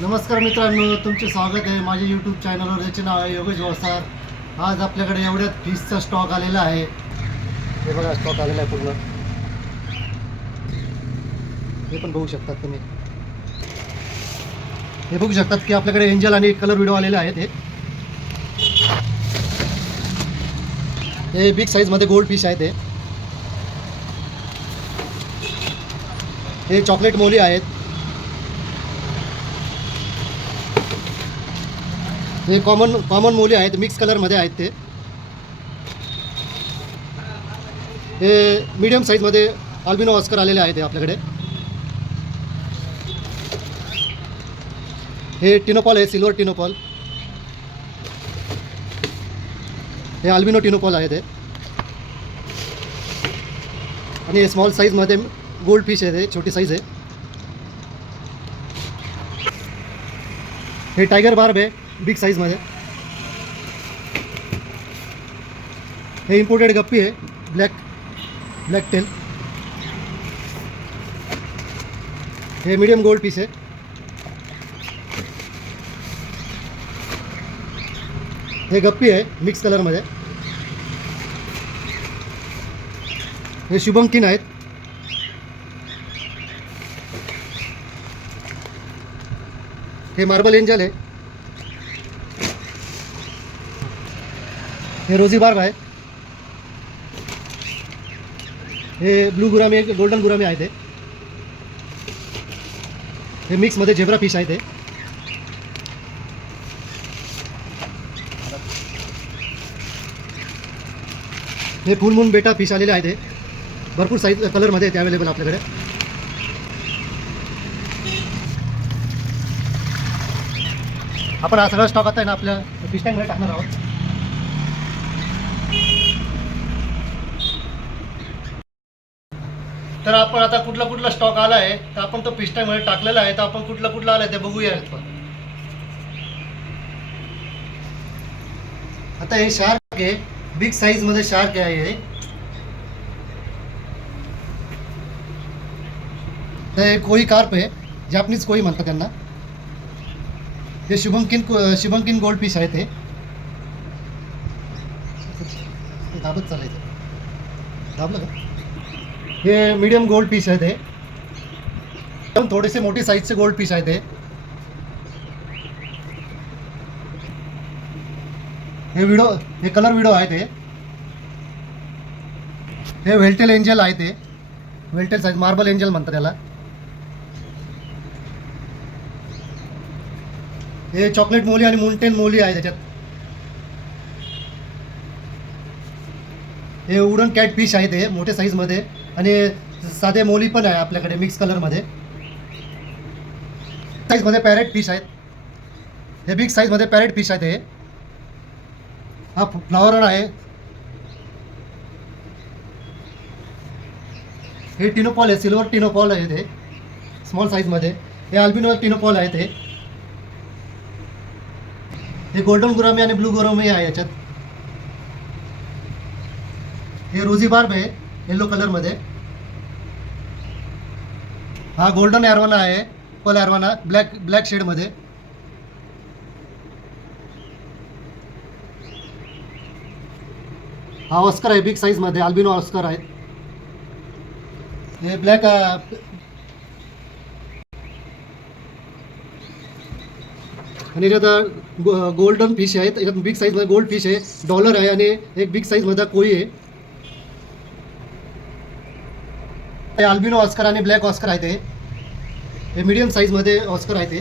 नमस्कार मित्रांनो, तुमचे स्वागत आहे माझ्या यूट्यूब चॅनलवर. याचे नाव आहे योगेश वसार. आज आपल्याकडे एवढ्यात फिशचा स्टॉक आलेला आहे. हे बघा, स्टॉक आलेला आहे पूर्ण. हे पण बघू शकतात तुम्ही. हे बघू शकतात की आपल्याकडे एंजल आणि कलर व्हिडिओ आलेले आहेत. हे बिग साईजमध्ये गोल्ड फिश आहेत. हे चॉकलेट मोली आहेत. हे कॉमन मोली आहेत, मिक्स कलरमध्ये आहेत. हे मीडियम साईजमध्ये अल्बिनो ऑस्कर आलेले आहेत आपल्याकडे. हे टिनोपॉल आहे, सिल्वर टिनोपॉल. हे अल्बिनो टिनोपॉल आहेत. आणि स्मॉल साईजमध्ये गोल्ड फिश आहे, छोटी साईज आहे. हे टायगर बार्ब आहे बिग साईजमध्ये. हे इम्पोर्टेड गप्पी आहे, ब्लॅक टेल. हे मीडियम गोल्ड पीस आहे. हे गप्पी आहे मिक्स कलरमध्ये. हे शुभम किन आहेत. हे मार्बल एंजल आहे. हे रोजी बार्ब आहे. हे ब्लू गुरामी, गोल्डन गुरामी आहेत. हे मिक्समध्ये झेब्रा फिश आहेत. हे फुल मून बेटा फिश आलेले आहेत. भरपूर साईज कलरमध्ये आहेत अवेलेबल आपल्याकडे. आपण हा सगळा स्टॉक आता आहे ना आपल्या फिश टँकमध्ये टाकणार आहोत. तर आपण आता कुठला स्टॉक आला आहे तर आपण तो फिश टँकमध्ये टाकलेला आहे. तर आपण कुठला आला आहे ते बघूया. आता हे शार्क आहे, बिग साईजमध्ये शार्क आहे. हे कोळी कार्प आहे, जॅपनीज कोळी म्हणतात त्यांना. हे शुभंकिन गोल्ड फिश आहे. ते दाबत चालायचं, दाबलं का? हे मीडियम गोल्ड फिश आहे. ते थोडेसे मोठी साईजचे गोल्ड फिश आहे. हे कलर व्हिडिओ आहे. हे व्हेल्टेल एंजल आहे. ते व्हेल्टेल साईज मार्बल एंजल म्हणतात त्याला. हे चॉकलेट मोली आणि मुंटेन मोली आहे त्याच्यात. हे वुडन कॅट फिश आहे. ते मोठ्या साईजमध्ये. आणि साधे मोली पण आहे आपल्याकडे मिक्स कलरमध्ये. साईजमध्ये पॅरेट फिश आहेत. हे बिग साईजमध्ये पॅरेट फिश आहे. हा फ्लॉवर आहे. हे टिनोपॉल आहे, सिल्वर टिनोपॉल आहे. ते स्मॉल साईजमध्ये. हे अल्बिनो टिनोपॉल आहे. हे गोल्डन गुरामी आणि ब्लू गुरामी आहे याच्यात. हे रोजी बार्ब आहे येलो कलरमध्ये. हा गोल्डन ॲरवाना आहे, पर्ल ॲरवाना ब्लॅक शेडमध्ये. हा ऑस्कर आहे बिग साईजमध्ये, अल्बिनो ऑस्कर आहेत. हे ब्लॅक आणि याच्यात गोल्डन फिश आहेत. याच्यात बिग साईजमध्ये गोल्ड फिश आहे, डॉलर आहे. आणि एक बिग साईजमध्ये कोळी आहे. हे अल्बिनो ऑस्कर आणि ब्लॅक ऑस्कर आहे. हे मीडियम साईजमध्ये ऑस्कर आहे. ते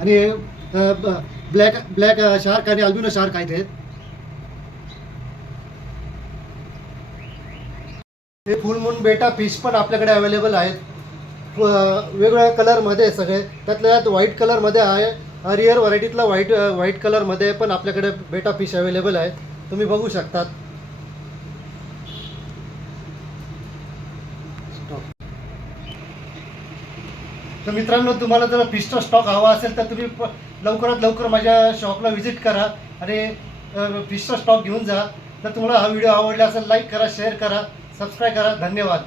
आणि ब्लॅक शार्क आणि अल्बिनो शार्क आहे. हे फुल मून बेटा फिश पण आपल्याकडे अवेलेबल आहेत. वेगवेगळ्या कलरमध्ये सगळे. त्यात व्हाईट कलरमध्ये आहे. रिअर व्हरायटीतला व्हाईट कलरमध्ये पण आपल्याकडे बेटा फिश अवेलेबल आहे. तुम्ही बघू शकतात. तर मित्रांनो, तुम्हाला जर फिशचा स्टॉक हवा असेल तर तुम्ही लवकरात लवकर माझ्या शॉपला व्हिजिट करा आणि फिशचा स्टॉक घेऊन जा. तर तुम्हाला हा व्हिडिओ आवडला असेल लाईक करा, शेअर करा, सबस्क्राईब करा. धन्यवाद.